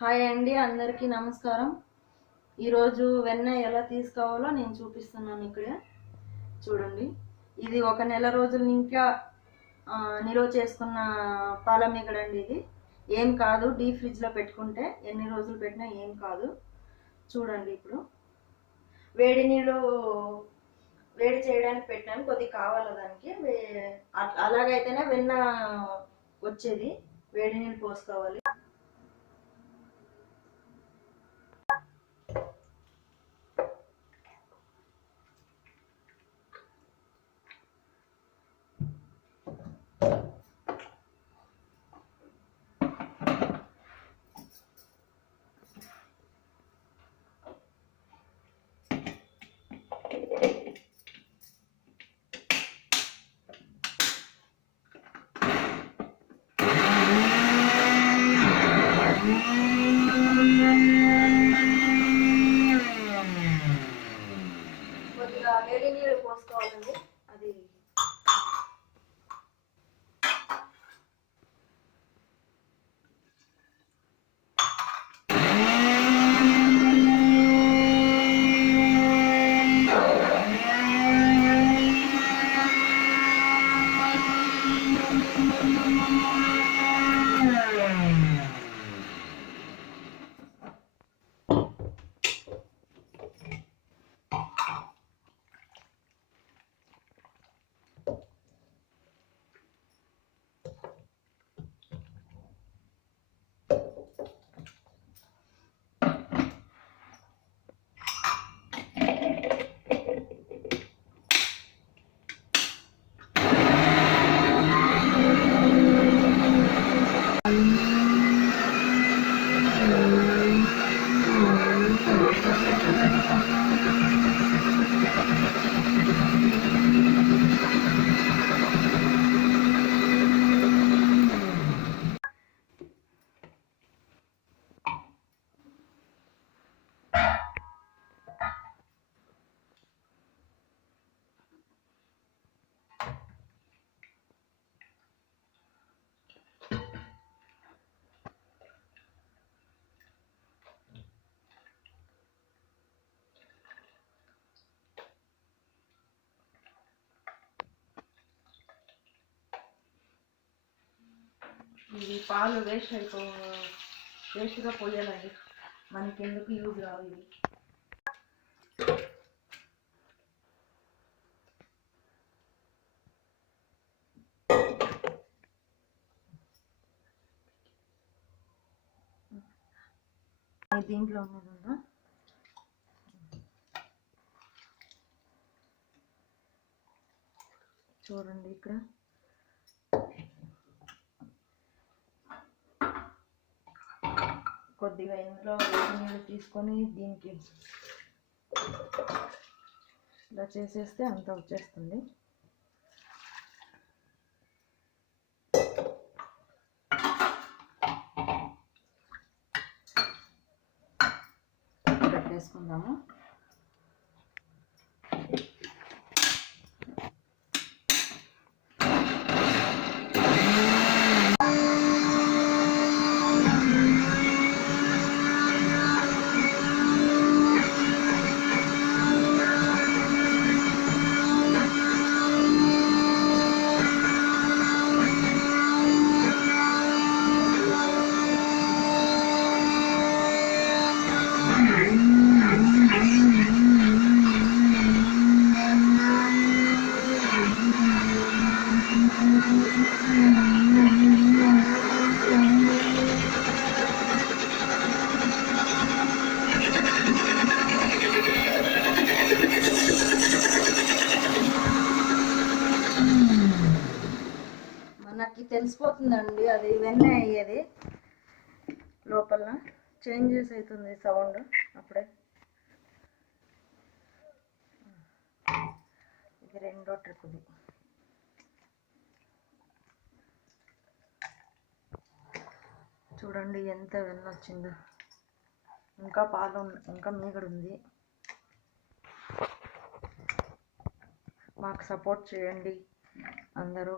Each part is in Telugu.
హాయ్ అండి, అందరికీ నమస్కారం. ఈరోజు వెన్న ఎలా తీసుకోవాలో నేను చూపిస్తున్నాను. ఇక్కడ చూడండి, ఇది ఒక నెల రోజులు ఇంకా నిల్వ చేసుకున్న పాల మీగడండి. ఇది ఏం కాదు, డీప్ ఫ్రిడ్జ్లో పెట్టుకుంటే ఎన్ని రోజులు పెట్టినా ఏం కాదు. చూడండి, ఇప్పుడు వేడి నీళ్ళు వేడి చేయడానికి పెట్టాను, కొద్దిగా కావాలి దానికి. అలాగైతేనే వెన్న వచ్చేది. వేడి నీళ్ళు పోసుకోవాలి. కొద్దిగా వేడి నీళ్ళు పోసుకోవాలండి. అది ఇది పాలు వేస్ట్గా పోయాలండి. మనకి ఎందుకు యూజ్ రావు ఇది. దీంట్లో ఉన్నదా చూడండి, ఇక్కడ కొద్దిగా ఇందులో నీళ్ళు తీసుకొని దీనికి ఇలా చేసేస్తే అంతా వచ్చేస్తుంది. పెట్టేసుకుందాము. మనకి తెలిసిపోతుందండి, అది వెన్న అయ్యేది. లోపల చేంజెస్ అవుతుంది సౌండ్ అప్పుడే. ఇది రెండో ట్రిప్. ఇది చూడండి ఎంత వెన్న వచ్చిందో. ఇంకా పాలు, ఇంకా మీగడ ఉంది. మాకు సపోర్ట్ చేయండి అందరూ.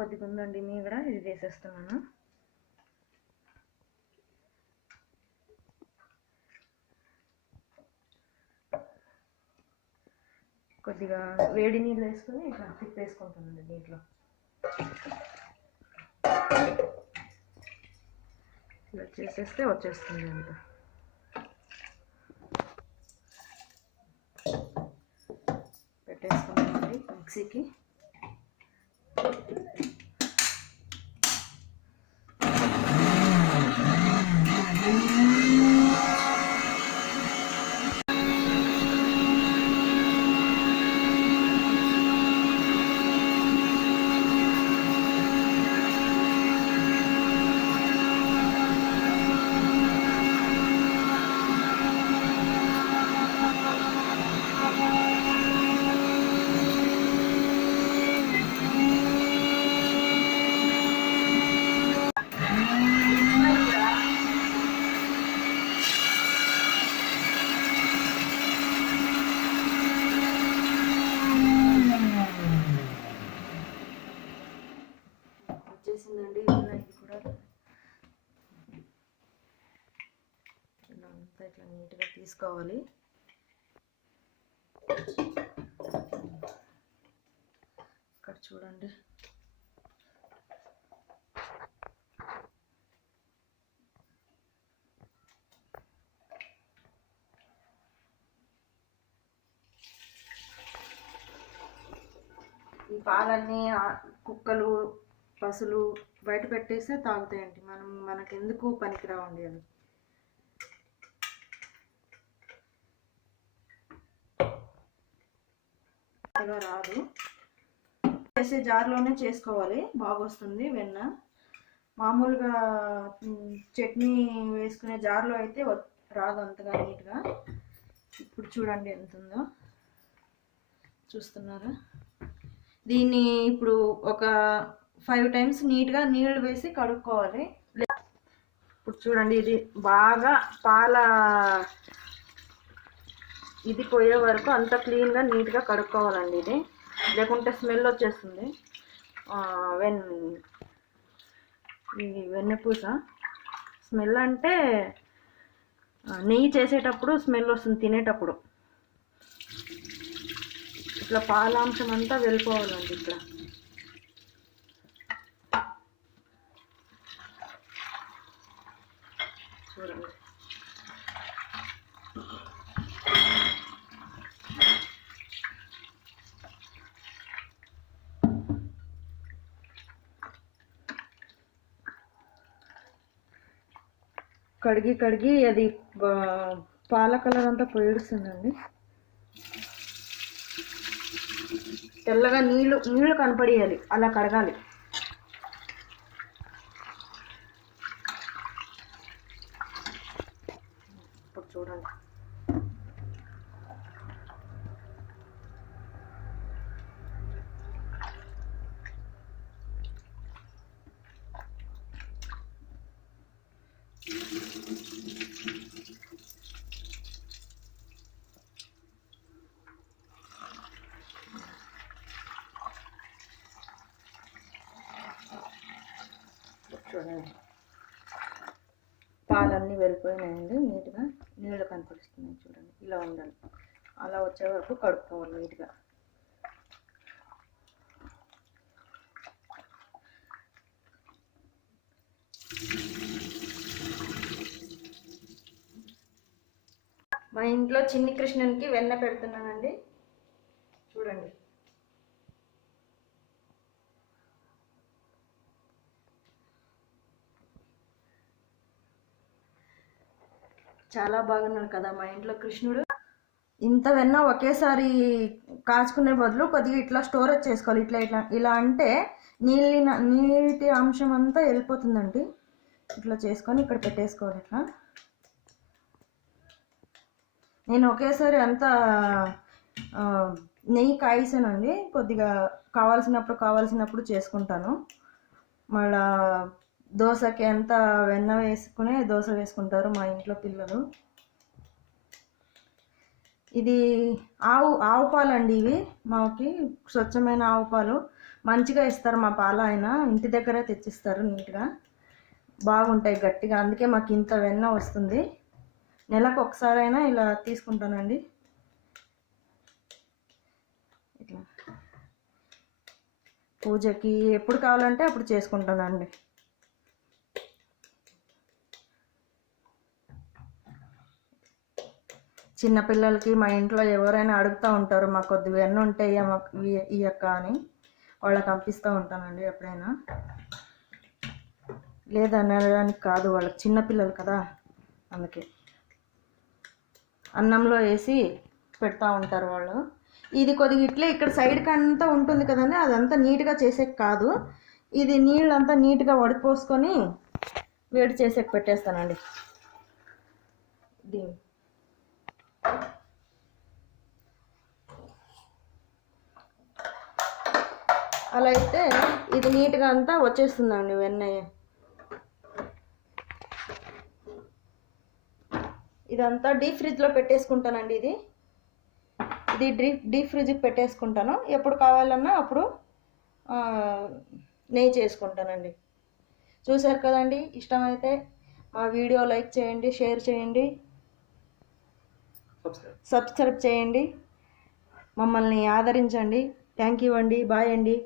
కొద్దిగా ఉందండి మీగడ, ఇది వేసేస్తున్నాను. కొద్దిగా వేడి నీళ్ళు వేసుకొని ఇట్లా తిప్పేసుకుంటానండి దీంట్లో. ఇలా చేసేస్తే వచ్చేస్తుంది అంత. పెట్టేసుకున్నామండి మిక్సీకి. వచ్చేసిందండి ఇది కూడా. ఇలా అంతా ఇట్లా నీట్గా తీసుకోవాలి. ఇక్కడ చూడండి, ఈ పాలన్నీ కుక్కలు పసులు బయట పెట్టేస్తే తాగుతాయండి. మనకెందుకు పనికిరావండి అవి. రాదు, చేసే జార్లోనే చేసుకోవాలి, బాగా వస్తుంది వెన్న. మామూలుగా చట్నీ వేసుకునే జార్లో అయితే రాదు అంతగా నీట్గా. ఇప్పుడు చూడండి ఎంత ఉందో, చూస్తున్నారా? దీన్ని ఇప్పుడు ఒక 5 times నీట్గా నీళ్ళు వేసి కడుక్కోవాలి. ఇప్పుడు చూడండి, ఇది బాగా పాల ఇది పోయే వరకు అంత క్లీన్గా నీట్గా కడుక్కోవాలండి. ఇది లేకుంటే స్మెల్ వచ్చేస్తుంది. ఈ వెన్నపూస స్మెల్ అంటే నెయ్యి చేసేటప్పుడు స్మెల్ వస్తుంది, తినేటప్పుడు. ఇట్లా పాలాంశం అంతా వెళ్ళిపోవాలండి. ఇక్కడ చూడండి, కడిగి అది పాల కలర్ అంతా పోయిస్తుందండి. తెల్లగా నీళ్ళు కనపడేయాలి, అలా కడగాలి. ఇప్పుడు చూడండి, చూడండి పాలన్నీ వెళ్ళిపోయినాయండి. నీట్గా నీళ్ళు కనపడిస్తున్నాయి చూడండి. ఇలా ఉండాలి, అలా వచ్చే వరకు కడుక్కోవాలి నీట్గా. మా ఇంట్లో చిన్ని కృష్ణునికి వెన్న పెడుతున్నానండి, చూడండి. చాలా బాగున్నాడు కదా మా ఇంట్లో కృష్ణుడు. ఇంత వెన్న ఒకేసారి కాచుకునే బదులు కొద్దిగా ఇట్లా స్టోరేజ్ చేసుకోవాలి. ఇలా అంటే నీటి అంశం అంతా వెళ్ళిపోతుందండి. ఇట్లా చేసుకొని ఇక్కడ పెట్టేసుకోవాలి. ఇట్లా నేను ఒకేసారి అంతా నెయ్యి కాయిసానండి. కొద్దిగా కావాల్సినప్పుడు చేసుకుంటాను. మళ్ళా దోశకి అంతా వెన్న వేసుకునే దోశ వేసుకుంటారు మా ఇంట్లో పిల్లలు. ఇది ఆవు పాలు అండి. ఇవి మాకి స్వచ్ఛమైన ఆవు పాలు. మంచిగా ఇస్తారు మా పాల ఆయన, ఇంటి దగ్గరే తెచ్చిస్తారు నీట్గా, బాగుంటాయి గట్టిగా. అందుకే మాకు ఇంత వెన్న వస్తుంది. నెలకు ఒకసారైనా ఇలా తీసుకుంటానండి. ఇట్లా పూజకి ఎప్పుడు కావాలంటే అప్పుడు చేసుకుంటానండి. చిన్నపిల్లలకి మా ఇంట్లో ఎవరైనా అడుగుతూ ఉంటారు, మాకు కొద్ది వెన్న ఉంటే ఈ అక్క అని, వాళ్ళకి పంపిస్తూ ఉంటానండి ఎప్పుడైనా. లేదనడానికి కాదు, వాళ్ళకి చిన్నపిల్లలు కదా, అందుకే అన్నంలో వేసి పెడతా ఉంటారు వాళ్ళు. ఇది కొద్దిగా ఇట్లే ఇక్కడ సైడ్కి అంతా ఉంటుంది కదండి, అదంతా నీట్గా చేసేకి కాదు, ఇది నీళ్ళంతా నీట్గా వడిపోసుకొని వేడి చేసేకి పెట్టేస్తానండి. దీన్ని అలా అయితే ఇది నీట్గా అంతా వచ్చేస్తుందండి వెన్న. ఇదంతా డీప్ ఫ్రిడ్జ్లో పెట్టేసుకుంటానండి. ఇది డీప్ ఫ్రిడ్జ్కి పెట్టేసుకుంటాను, ఎప్పుడు కావాలన్నా అప్పుడు నెయ్యి చేసుకుంటానండి. చూసారు కదండి, ఇష్టమైతే మా వీడియో లైక్ చేయండి, షేర్ చేయండి, సబ్స్క్రైబ్ చేయండి, మమ్మల్ని ఆదరించండి. థ్యాంక్ యూ అండి, బాయ్ అండి.